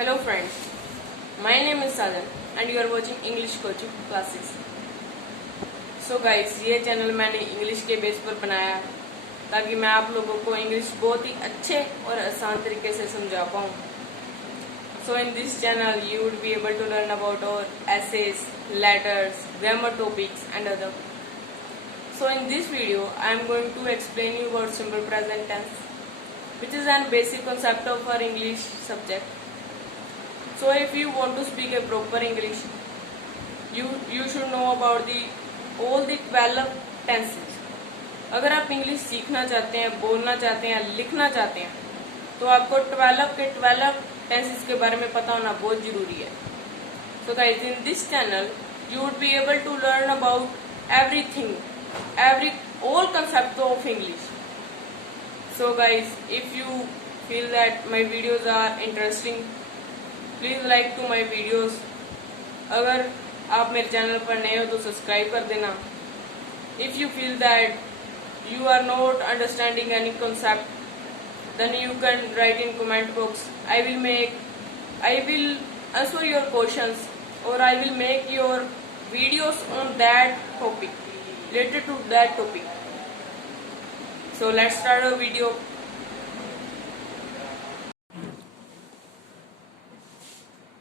Hello friends, my name is Sajan and you are watching English coaching classes. So guys, ये channel मैंने English के base पर बनाया है ताकि मैं आप लोगों को इंग्लिश बहुत ही अच्छे और आसान तरीके से समझा पाऊँ. So in this channel you would be able to learn about our essays, letters, grammar topics and other. So in this video I am going to explain you about simple present tense, which is a basic concept of our English subject. So if you want to speak a proper English, you should know about all the 12 tenses. अगर आप English सीखना चाहते हैं, बोलना चाहते हैं, लिखना चाहते हैं, तो आपको 12 के 12 टेंसेस के बारे में पता होना बहुत जरूरी है. So guys, in this channel you would be able to learn about everything, all concepts of English. So guys, if you feel that my videos are interesting, please like to my videos. अगर आप मेरे channel पर नए हो तो subscribe कर देना. If you feel that you are not understanding any concept, then you can write in comment box. I will answer your questions or I will make your videos on that topic, related to that topic. So let's start our video.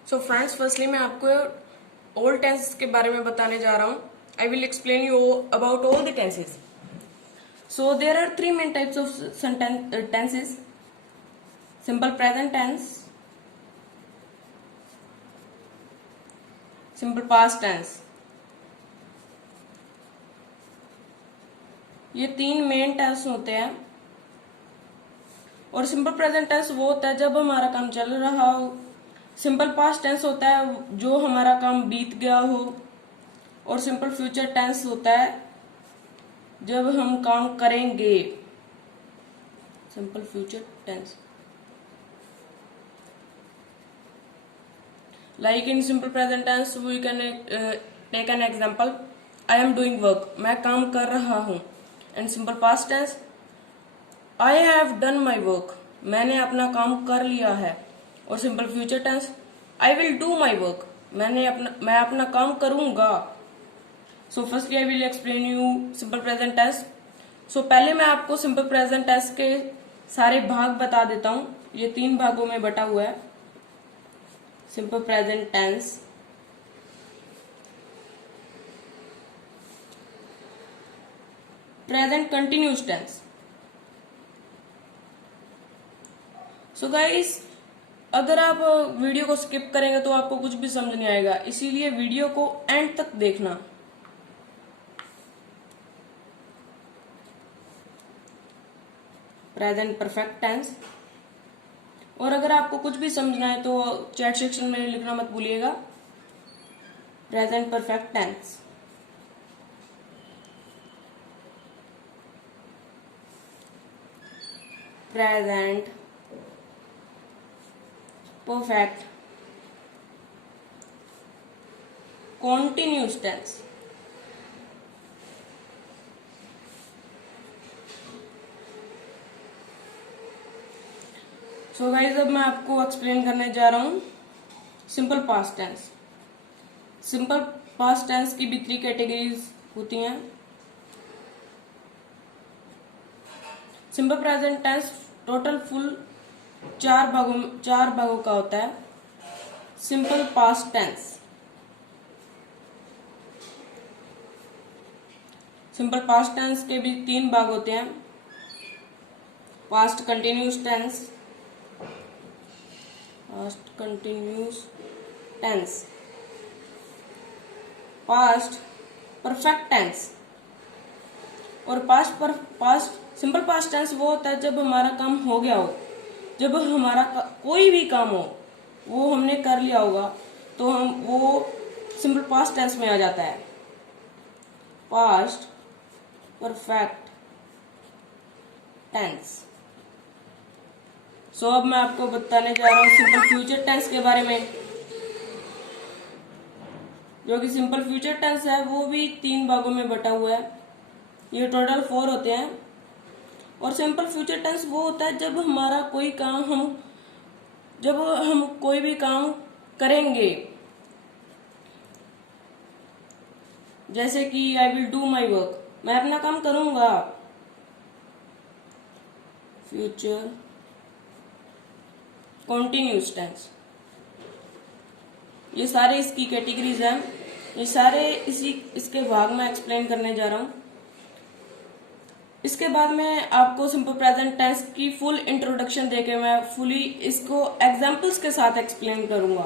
So friends, firstly मैं आपको all tenses के बारे में बताने जा रहा हूँ. I will explain you about all the tenses. So there are 3 main types of tenses: simple present tense, simple past tense. ये 3 मेन टेंस होते हैं. और सिंपल प्रेजेंट टेंस वो होता है जब हमारा काम चल रहा हो. सिंपल पास्ट टेंस होता है जो हमारा काम बीत गया हो. और सिंपल फ्यूचर टेंस होता है जब हम काम करेंगे. Simple future tense, like in simple present tense we can take an example: I am doing work, मैं काम कर रहा हूं. And simple past tense, I have done my work, मैंने अपना काम कर लिया है. और simple future tense, I will do my work, मैं अपना काम करूंगा. So firstly I will explain you simple present tense. So पहले मैं आपको सिंपल प्रेजेंट टेंस के सारे भाग बता देता हूं. ये 3 भागों में बटा हुआ है. Simple present tense, present continuous tense. So guys, अगर आप वीडियो को स्किप करेंगे तो आपको कुछ भी समझ नहीं आएगा, इसीलिए वीडियो को एंड तक देखना. Present perfect tense. और अगर आपको कुछ भी समझना है तो चैट सेक्शन में लिखना मत भूलिएगा. Present perfect tense, present perfect continuous tense. So guys, अब मैं आपको एक्सप्लेन करने जा रहा हूं simple past tense. Simple past tense की भी 3 कैटेगरीज होती हैं. Simple present tense total full 4 भागों का होता है. Simple past tense, simple past tense के भी 3 भाग होते हैं: past continuous tense, past perfect tense. और सिंपल पास्ट टेंस वो होता है जब हमारा काम हो गया हो, जब हमारा कोई भी काम हो वो हमने कर लिया होगा तो वो सिंपल पास्ट टेंस में आ जाता है. Past perfect tense. सो अब मैं आपको बताने जा रहा हूँ सिंपल फ्यूचर टेंस के बारे में. जो कि सिंपल फ्यूचर टेंस है वो भी 3 भागों में बटा हुआ है. ये टोटल 4 होते हैं. और सिंपल फ्यूचर टेंस वो होता है जब हमारा कोई काम हम जब हम कोई भी काम करेंगे, जैसे कि आई विल डू माई वर्क, मैं अपना काम करूंगा। फ्यूचर कॉन्टिन्यूस टेंस, ये सारे इसकी कैटेगरीज हैं, ये सारे इसके भाग में एक्सप्लेन करने जा रहा हूं। इसके बाद मैं आपको सिंपल प्रेजेंट टेंस की फुल इंट्रोडक्शन देके मैं फुली इसको एग्जांपल्स के साथ एक्सप्लेन करूंगा।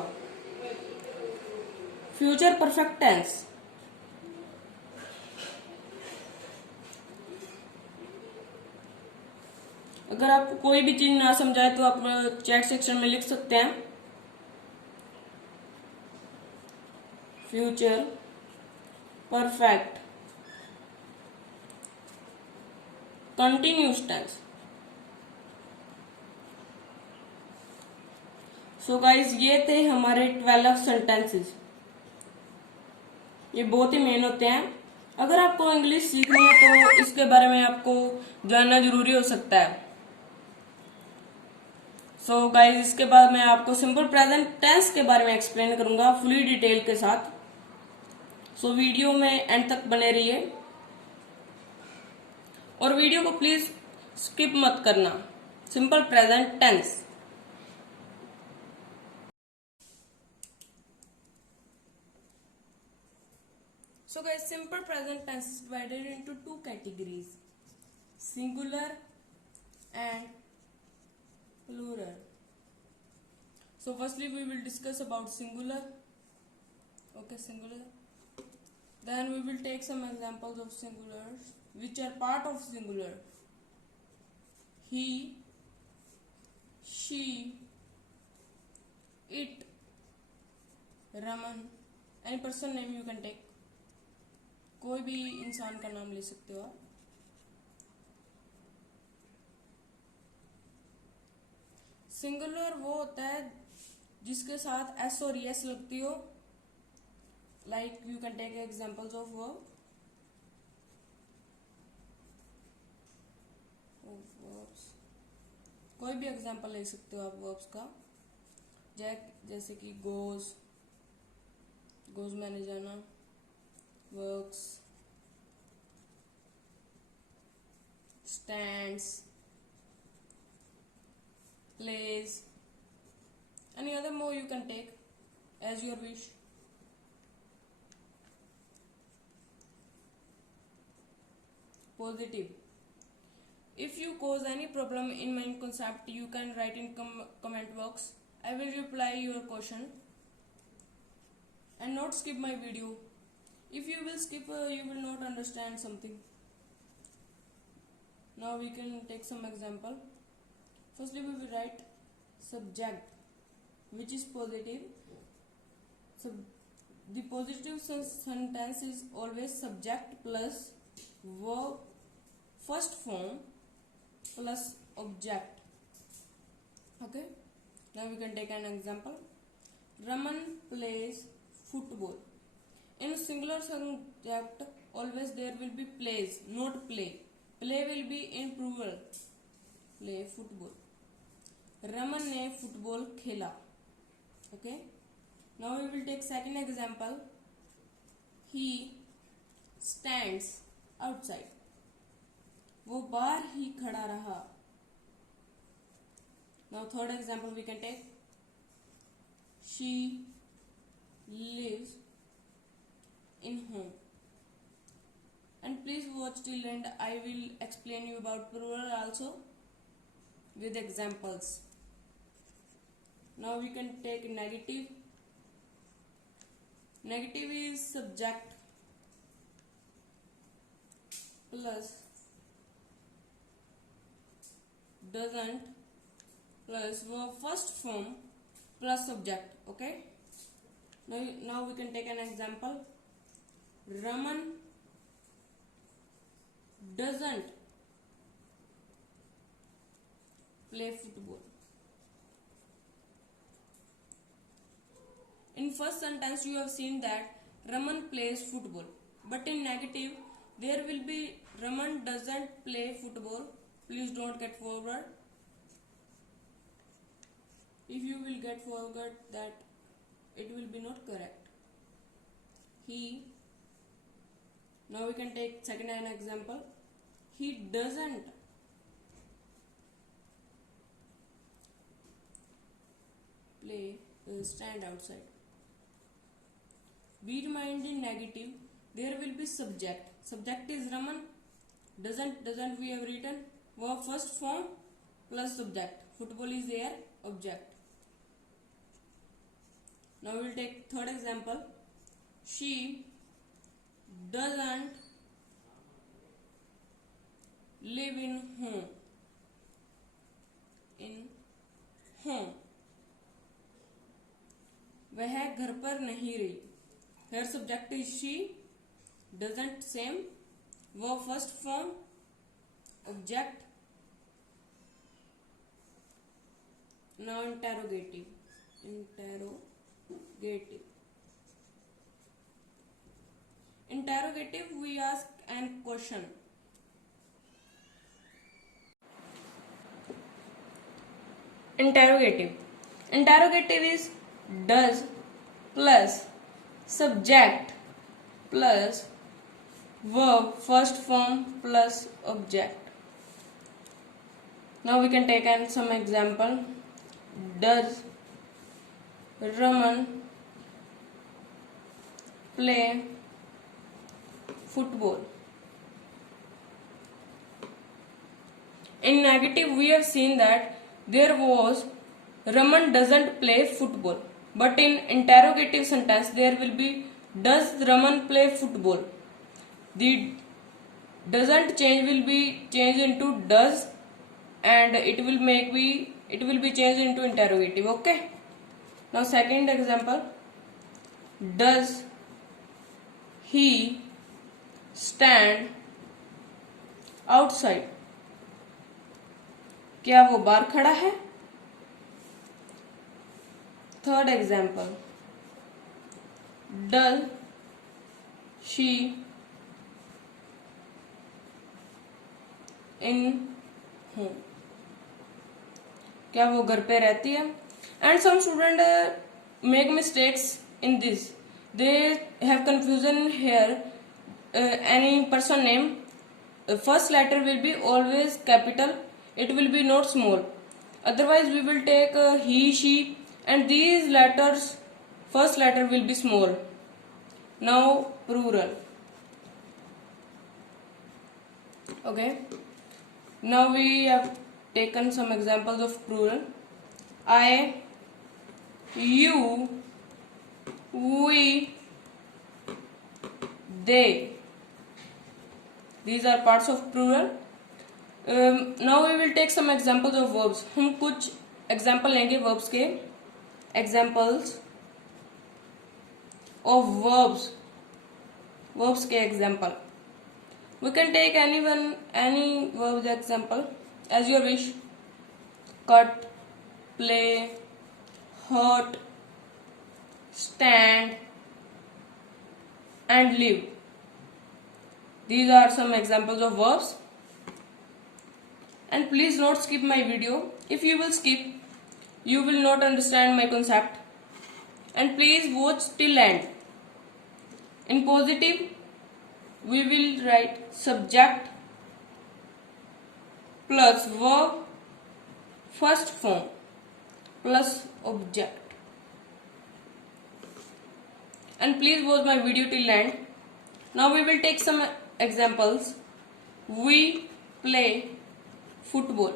फ्यूचर परफेक्ट टेंस, अगर आपको कोई भी चीज ना समझाए तो आप चैट सेक्शन में लिख सकते हैं। Future perfect continuous tense. So guys, ये थे हमारे 12 सेंटेंसेस। ये बहुत ही मेन होते हैं। अगर आपको इंग्लिश सीखनी है तो इसके बारे में आपको जानना जरूरी हो सकता है। सो गाइज, इसके बाद मैं आपको सिंपल प्रेजेंट टेंस के बारे में एक्सप्लेन करूंगा फुली डिटेल के साथ। सो वीडियो में एंड तक बने रहिए और वीडियो को प्लीज स्किप मत करना। Simple present tense. So guys, simple present tense is divided into two categories, singular and plural. So firstly we will discuss about singular. Okay, singular. Then we will take some examples of singulars which are part of singular. He, she, it, Raman. Any person name you can take. कोई भी इंसान का नाम ले सकते हो आप। Singular वो होता है जिसके साथ एस और एस लगती हो। Like you can take examples of verb. कोई भी एग्जांपल ले सकते हो आप वर्ब्स का, जैसे कि गोज, गोज मैंने जाना, works, stands, plays, any other more you can take as your wish. Positive. If you cause any problem in my concept, you can write in comment box. I will reply your question. And not skip my video. If you will skip, you will not understand something. Now we can take some example. Firstly we will write subject, which is positive. So the positive sentence is always subject plus verb first form plus object. Okay, now we can take an example. Raman plays football. In singular subject always there will be plays, not play. Play will be in plural. Play football. Raman ने football खेला. Okay. Now we will take second example. He stands outside. वो बाहर ही खड़ा रहा. Now third example we can take. She lives in home. And please watch till end. I will explain you about plural also with examples. Now we can take negative. Negative is subject plus doesn't plus verb first form plus subject. Okay. Now we can take an example. Raman doesn't play football. In first sentence you have seen that Raman plays football, but in negative there will be Raman doesn't play football. Please don't get forward. If you will get forgot that, it will be not correct. He. Now we can take second an example. He doesn't stand outside. Be reminded in negative, there will be subject. Subject is Raman. Doesn't we have written verb first form plus subject. Football is their object. Now we will take third example. She doesn't live in home. वह घर पर नहीं रही. Her subject is she. Doesn't same. Verb first form. Object. Now interrogative. Interrogative, we ask an question. Interrogative is does plus subject plus verb first form plus object. Now we can take some example. Does Raman play football? In negative, we have seen that there was Raman doesn't play football. But in interrogative sentence, there will be does Raman play football? The doesn't change will be changed into does, and it will be changed into interrogative. Okay. Now second example. Does he stand outside? क्या वो बाहर खड़ा है? Third example. Does she in home? क्या वो घर पे रहती है? And some students make mistakes in this. They have confusion here. Any person name, first letter will be always capital. It will be not small. Otherwise, we will take he, she, and these letters, first letter will be small. Now plural. Okay. Now we have taken some examples of plural. I, you, we, they. These are parts of plural. Now we will take some examples of verbs. हम कुछ example लेंगे verbs के. Examples of verbs. Verbs के example. We can take any verbs example as your wish. Cut, play, hurt, stand, and live. These are some examples of verbs. And please don't skip my video. If you will skip, you will not understand my concept. And please watch till end. In positive, we will write subject plus verb first form plus object. And please watch my video till end. Now we will take some examples. We play football.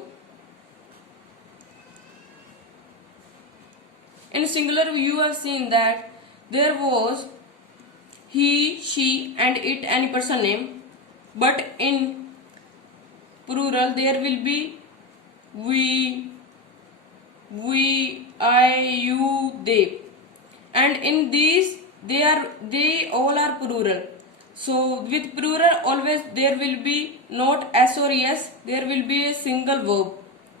In singular, you have seen that there was he, she, and it, any person name. But in plural, there will be we, I, you, they. And in these, they all are plural. So with plural, always there will be not s or yes. There will be a single verb.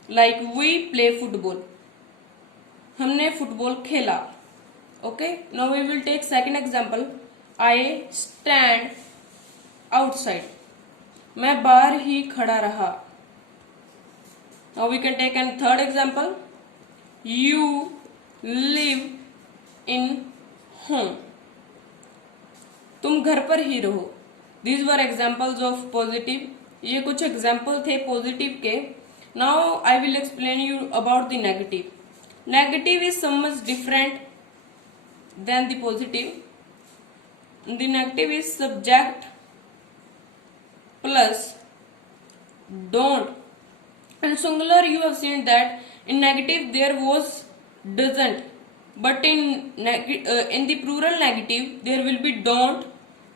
Like we play football. हमने football खेला. Okay. Now we will take second example. I stand outside. मैं बाहर ही खड़ा रहा. Now we can take a third example. you live in home. तुम घर पर ही रहो. These were examples of positive. ये कुछ एग्जाम्पल थे पॉजिटिव के. Now I will explain you about the negative. Negative is so much different than the positive. The negative is subject plus don't. In singular you have seen that in negative there was doesn't, but in the plural negative there will be don't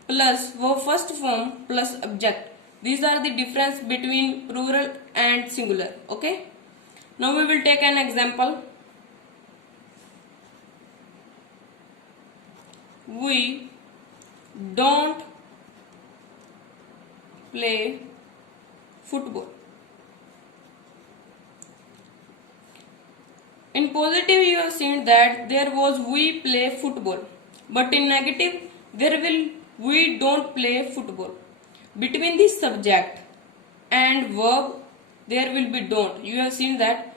plus verb first form plus object. These are the difference between plural and singular. Okay. Now we will take an example. We don't play football. In positive you have seen that there was we play football, but in negative there will we don't play football. Between the subject and verb there will be don't. You have seen that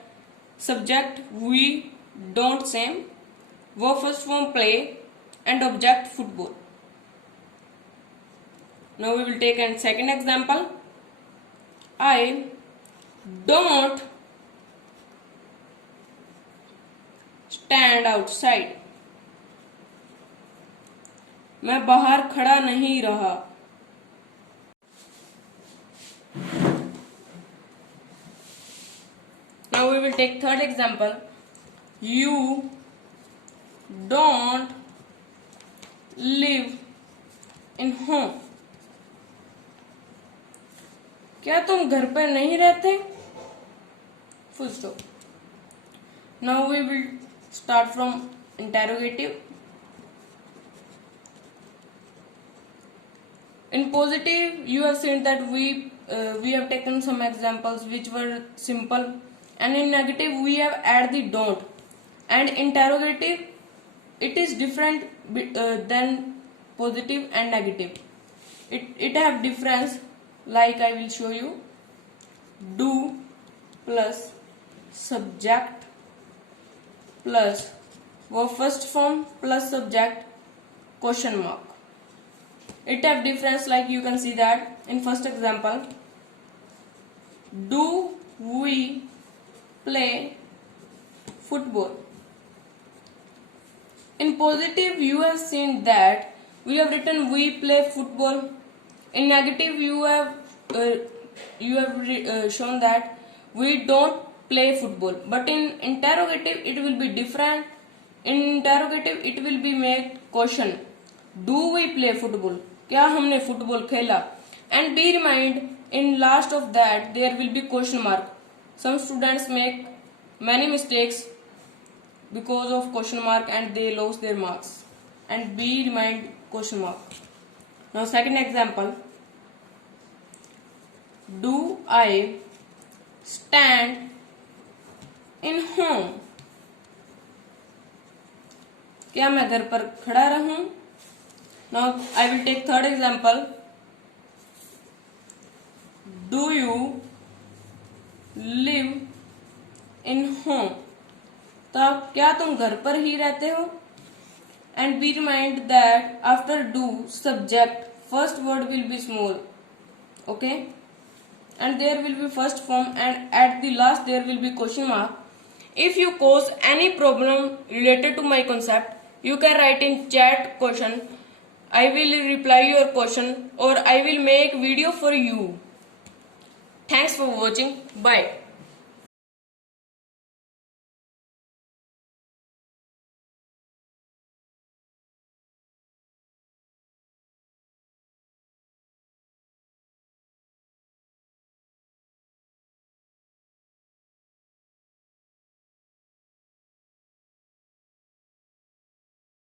subject we, don't same, verb first form play, and object football. Now we will take a second example. I don't stand outside. मैं बाहर खड़ा नहीं रहा. Now we will take third example. You don't live in home. क्या तुम घर पर नहीं रहते? Full stop. Now we will start from interrogative. In positive you have seen that we have taken some examples which were simple, and in negative we have added the don't, and interrogative it is different than positive and negative. It have difference, like I will show you. Do plus subject plus verb first form plus subject question mark. It have difference, like you can see that in first example. Do we play football? In positive you have seen that we have written we play football. In negative you have shown that we don't play football. But in interrogative it will be different. In interrogative it will be made question. Do we play football? क्या हमने football खेला? And be remind, in last of that there will be question mark. Some students make many mistakes because of question mark and they lose their marks. And be remind question mark. Now second example. Do I stand in home? क्या मैं घर पर खड़ा रहूं? Now I will take third example. Do you live in home? तो क्या तुम घर पर ही रहते हो? And be remind that after do subject first word will be small. Okay? And there will be first form, and at the last there will be question mark. If you cause any problem related to my concept, you can write in chat question. I will reply your question or I will make video for you. Thanks for watching. Bye.